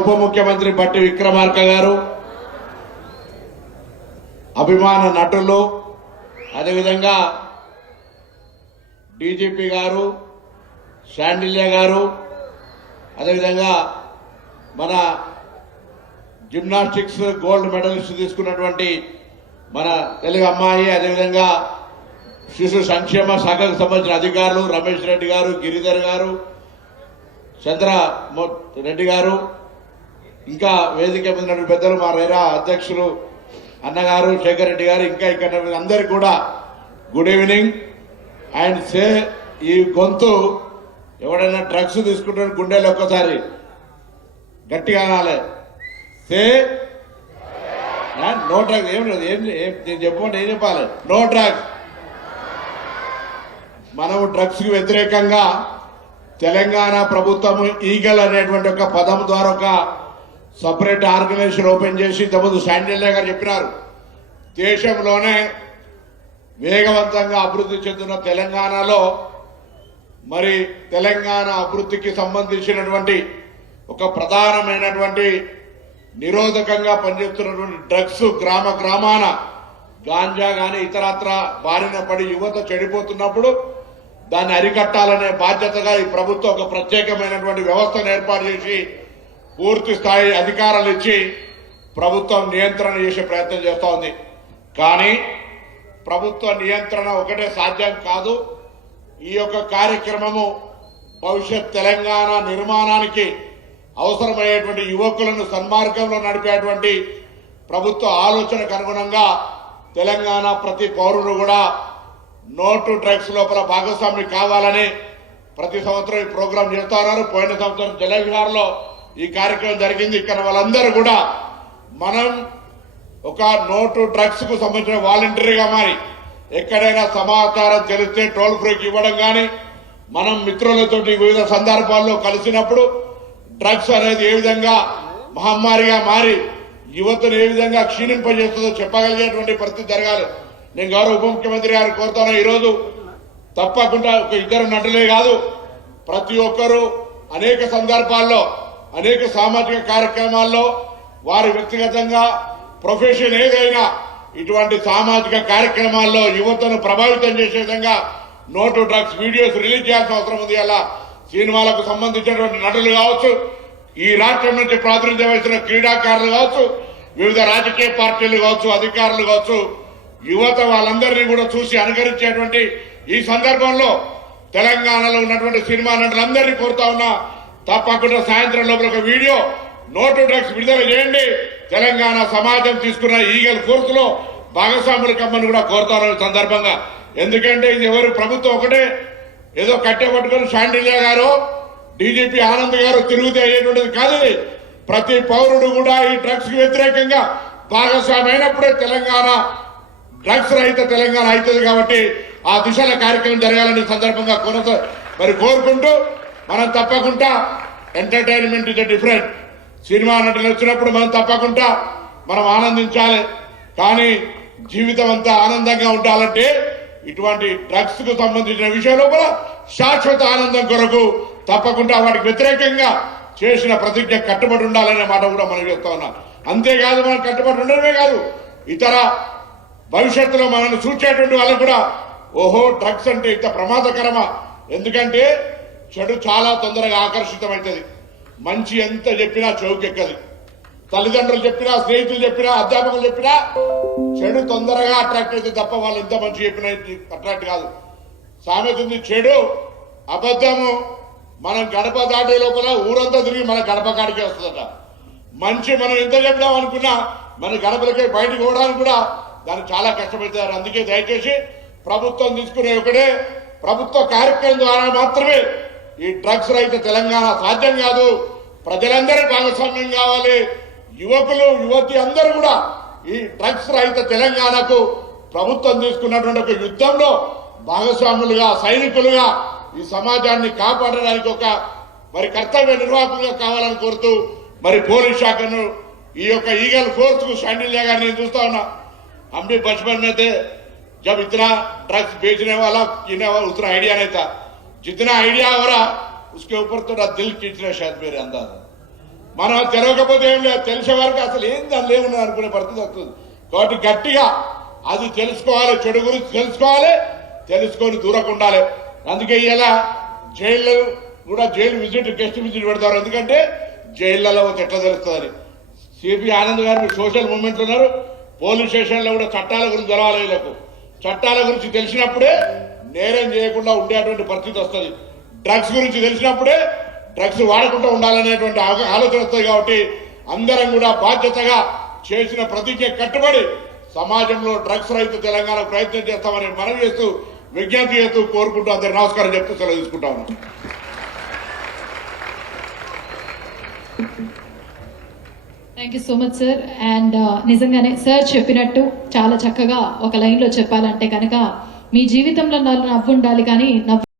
ఉప ముఖ్యమంత్రి బట్టి విక్రమార్క గారు, అభిమాన నటులు, అదేవిధంగా డీజీపీ గారు, శాండిల్య గారు, అదేవిధంగా మన జిమ్నాస్టిక్స్ గోల్డ్ మెడలిస్ట్ తీసుకున్నటువంటి మన తెలుగు అమ్మాయి, అదేవిధంగా శిశు సంక్షేమ శాఖకు సంబంధించిన అధికారులు రమేష్ రెడ్డి గారు, గిరిధర్ గారు, చంద్ర రెడ్డి గారు, ఇంకా వేదిక మీద పెద్దలు మా రేరా అధ్యక్షులు అన్నగారు, శేఖర్ రెడ్డి గారు, ఇంకా ఇక్కడ అందరికి కూడా గుడ్ ఈవినింగ్. అండ్ సే ఈ గొంతు ఎవడైనా డ్రగ్స్ తీసుకుంటే గుండెలు ఒక్కసారి గట్టిగా అనాలి. Say no drugs. ఏం లేదు, నేను చెప్పమంటే ఏం చెప్పాలి? No drugs. మనం డ్రగ్స్ కి వ్యతిరేకంగా తెలంగాణ ప్రభుత్వం ఈగల్ అనేటువంటి ఒక పదం ద్వారా ఒక సపరేట్ ఆర్గనైజేషన్ ఓపెన్ చేసి ఇంతకుముందు శాండిల్య గారు చెప్పినారు, దేశంలోనే వేగవంతంగా అభివృద్ధి చెందిన తెలంగాణలో మరి తెలంగాణ అభివృద్ధికి సంబంధించినటువంటి ఒక ప్రధానమైనటువంటి నిరోధకంగా పనిచేస్తున్నటువంటి డ్రగ్స్ గ్రామ గ్రామాన గాంజా గాని ఇతరత్ర బారిన పడి యువత చెడిపోతున్నప్పుడు దాన్ని అరికట్టాలనే బాధ్యతగా ఈ ప్రభుత్వం ఒక ప్రత్యేకమైనటువంటి వ్యవస్థను ఏర్పాటు చేసి పూర్తి స్థాయి అధికారాలు ఇచ్చి ప్రభుత్వం నియంత్రణ చేసే ప్రయత్నం చేస్తూ ఉంది. కానీ ప్రభుత్వ నియంత్రణ ఒకటే సాధ్యం కాదు. ఈ యొక్క కార్యక్రమము భవిష్యత్ తెలంగాణ నిర్మాణానికి అవసరమయ్యేటువంటి యువకులను సన్మార్గంలో నడిపేటువంటి ప్రభుత్వ ఆలోచనకు అనుగుణంగా తెలంగాణ ప్రతి పౌరుడు కూడా నో టు డ్రగ్స్ లోపల భాగస్వామి కావాలని ప్రతి సంవత్సరం ఈ ప్రోగ్రాం చేస్తా ఉన్నారు. పోయిన సంవత్సరం జలవిహార్లో ఈ కార్యక్రమం జరిగింది. ఇక్కడ వాళ్ళందరూ కూడా మనం ఒక నో టు డ్రగ్స్ కు సంబంధించిన వాలంటరీగా మారి ఎక్కడైనా సమాచారం తెలిస్తే టోల్ ఫ్రీకి ఇవ్వడం కానీ, మనం మిత్రులతోటి వివిధ సందర్భాల్లో కలిసినప్పుడు డ్రగ్స్ అనేది ఏ విధంగా మహమ్మారిగా మారి యువతను ఏ విధంగా క్షీణింపజేస్తుందో చెప్పగలిగేటువంటి పరిస్థితి జరగాలి. నేను గౌరవ ఉప ముఖ్యమంత్రి గారు కోరుతాను, ఈరోజు తప్పకుండా ఒక ఇద్దరు నటులే కాదు, ప్రతి ఒక్కరూ అనేక సందర్భాల్లో అనేక సామాజిక కార్యక్రమాల్లో వారి వ్యక్తిగతంగా ప్రొఫెషన్ ఏదైనా ఇటువంటి సామాజిక కార్యక్రమాల్లో యువతను ప్రభావితం చేసే విధంగా no to drugs videos release చేయాల్సిన అవసరం ఉంది. అలా సినిమాలకు సంబంధించినటువంటి నటులు కావచ్చు, ఈ రాష్ట్రం నుంచి ప్రాతినిధ్యం వహిస్తున్న క్రీడాకారులు కావచ్చు, వివిధ రాజకీయ పార్టీలు కావచ్చు, అధికారులు కావచ్చు, యువత వాళ్ళందరినీ కూడా చూసి అనుకరించేటువంటి ఈ సందర్భంలో తెలంగాణలో ఉన్నటువంటి సినిమా నటులందరినీ కోరుతా ఉన్నా, తప్పకుండా సాయంత్రం లోపల ఒక వీడియో నో టు డ్రగ్స్ విడుదల చేయండి. తెలంగాణ సమాజం తీసుకున్న ఈగల్ కోర్సులో భాగస్వాములు కమ్మని కూడా కోరుతాను సందర్భంగా. ఎందుకంటే ఇది ఎవరు ప్రభుత్వం ఒకటే ఏదో కట్టె పట్టుకుని శాండిల్య గారు, డీజీపీ ఆనంద్ గారు తిరుగుతే అయ్యేటువంటిది కాదు. ప్రతి పౌరుడు కూడా ఈ డ్రగ్స్ కి వ్యతిరేకంగా భాగస్వామి అయినప్పుడే తెలంగాణ డ్రగ్స్ రహిత తెలంగాణ అవుతుంది. కాబట్టి ఆ దిశల కార్యక్రమం జరగాలని సందర్భంగా కోరుకుంటూ మనం తప్పకుండా ఎంటర్టైన్మెంట్ ఇస్ డిఫరెంట్. సినిమా నటులు వచ్చినప్పుడు మనం తప్పకుండా మనం ఆనందించాలి. కానీ జీవితం అంతా ఆనందంగా ఉండాలంటే ఇటువంటి డ్రగ్స్ కు సంబంధించిన విషయంలో కూడా శాశ్వత ఆనందం కొరకు తప్పకుండా వాటికి వ్యతిరేకంగా చేసిన ప్రతిజ్ఞ కట్టుబడి ఉండాలనే మాట కూడా మనం చెప్తా ఉన్నాం. అంతేకాదు, మనం కట్టుబడి ఉండడమే కాదు, ఇతర భవిష్యత్తులో మనల్ని చూసేటువంటి వాళ్ళకు కూడా ఓహో డ్రగ్స్ అంటే ఇంత ప్రమాదకరమా. ఎందుకంటే చెడు చాలా తొందరగా ఆకర్షితమవుతుంది. మంచి ఎంత చెప్పినా చౌకెక్కది. తల్లిదండ్రులు చెప్పినా, స్నేహితులు చెప్పినా, అధ్యాపకులు చెప్పినా చెడు తొందరగా అట్రాక్ట్ అయితే తప్ప వాళ్ళు ఎంత మంచి చెప్పినా అట్రాక్ట్ కాదు. సామెత ఉంది, చెడు అబద్ధము మనం గడప దాటే లోపల ఊరంతా తిరిగి మన గడప కాడికే వస్తుందట. మంచి మనం ఎంత చెప్దాం అనుకున్నా మన గడపలకే బయటకు పోవడానికి కూడా దానికి చాలా కష్టపడతారు. అందుకే దయచేసి ప్రభుత్వం తీసుకునే ఒకటే ప్రభుత్వ కార్యక్రమం ద్వారా మాత్రమే ఈ డ్రగ్స్ రహిత తెలంగాణ సాధ్యం కాదు. ప్రజలందరూ భాగస్వామ్యం కావాలి. యువకులు యువతి అందరూ కూడా ఈ డ్రగ్స్ రహిత తెలంగాణకు ప్రభుత్వం తీసుకున్నటువంటి ఒక యుద్ధంలో భాగస్వాములుగా, సైనికులుగా ఈ సమాజాన్ని కాపాడడానికి ఒక కర్తవ్య నిర్వాహకులుగా కావాలని కోరుతూ పోలీస్ శాఖను ఈ యొక్క ఈగల్ फोर्स को शांडिल्य गाరిని చూస్తా ఉన్నా. हम भी बचपन में थे जब इतना ड्रग्स बेचने वाला किने वाला उतना आइडिया नहीं था. जितना आइडिया हो रहा उसके ऊपर थोड़ा दिल खींच रहा शायद मेरे अंदाज. మనం తెలియకపోతే ఏం లేదు, తెలిసే వరకు అసలు ఏం దాని లేవున్నది అనుకునే పరిస్థితి వస్తుంది. కాబట్టి గట్టిగా అది తెలుసుకోవాలి, చెడు గురించి తెలుసుకోవాలి, తెలుసుకొని దూరకు ఉండాలి. అందుకే ఇలా జైళ్ళు కూడా జైలు విజిట్ గెస్ట్ విజిట్ పెడతారు. ఎందుకంటే జైళ్లలో ఎట్లా తెలుస్తుందని. సిపి ఆనంద్ గారు సోషల్ మూవ్మెంట్ ఉన్నారు, పోలీస్ స్టేషన్లో కూడా చట్టాల గురించి తెలవాలి. వీళ్ళకు చట్టాల గురించి తెలిసినప్పుడే నేరం చేయకుండా ఉండేటువంటి పరిస్థితి వస్తుంది. డ్రగ్స్ గురించి తెలిసినప్పుడే డ్రగ్స్ వాడకుండా ఉండాలనేటువంటి ఆలోచన వస్తుంది. కాబట్టి అందరం కూడా బాధ్యతగా చేసిన ప్రతిజ్ఞ కట్టుబడి సమాజంలో డ్రగ్స్ రహిత తెలంగాణ ప్రయత్నం చేస్తామని మనవి చేస్తూ, విజ్ఞప్తి చేస్తూ, కోరుకుంటూ అందరికి నమస్కారం చెప్తూ సెలవు తీసుకుంటా ఉన్నాం. Thank you so much sir. And నిజంగానే సార్ చెప్పినట్టు చాలా చక్కగా ఒక లైన్లో చెప్పాలంటే కనుక మీ జీవితంలో నవ్వు ఉండాలి కానీ నవ్వు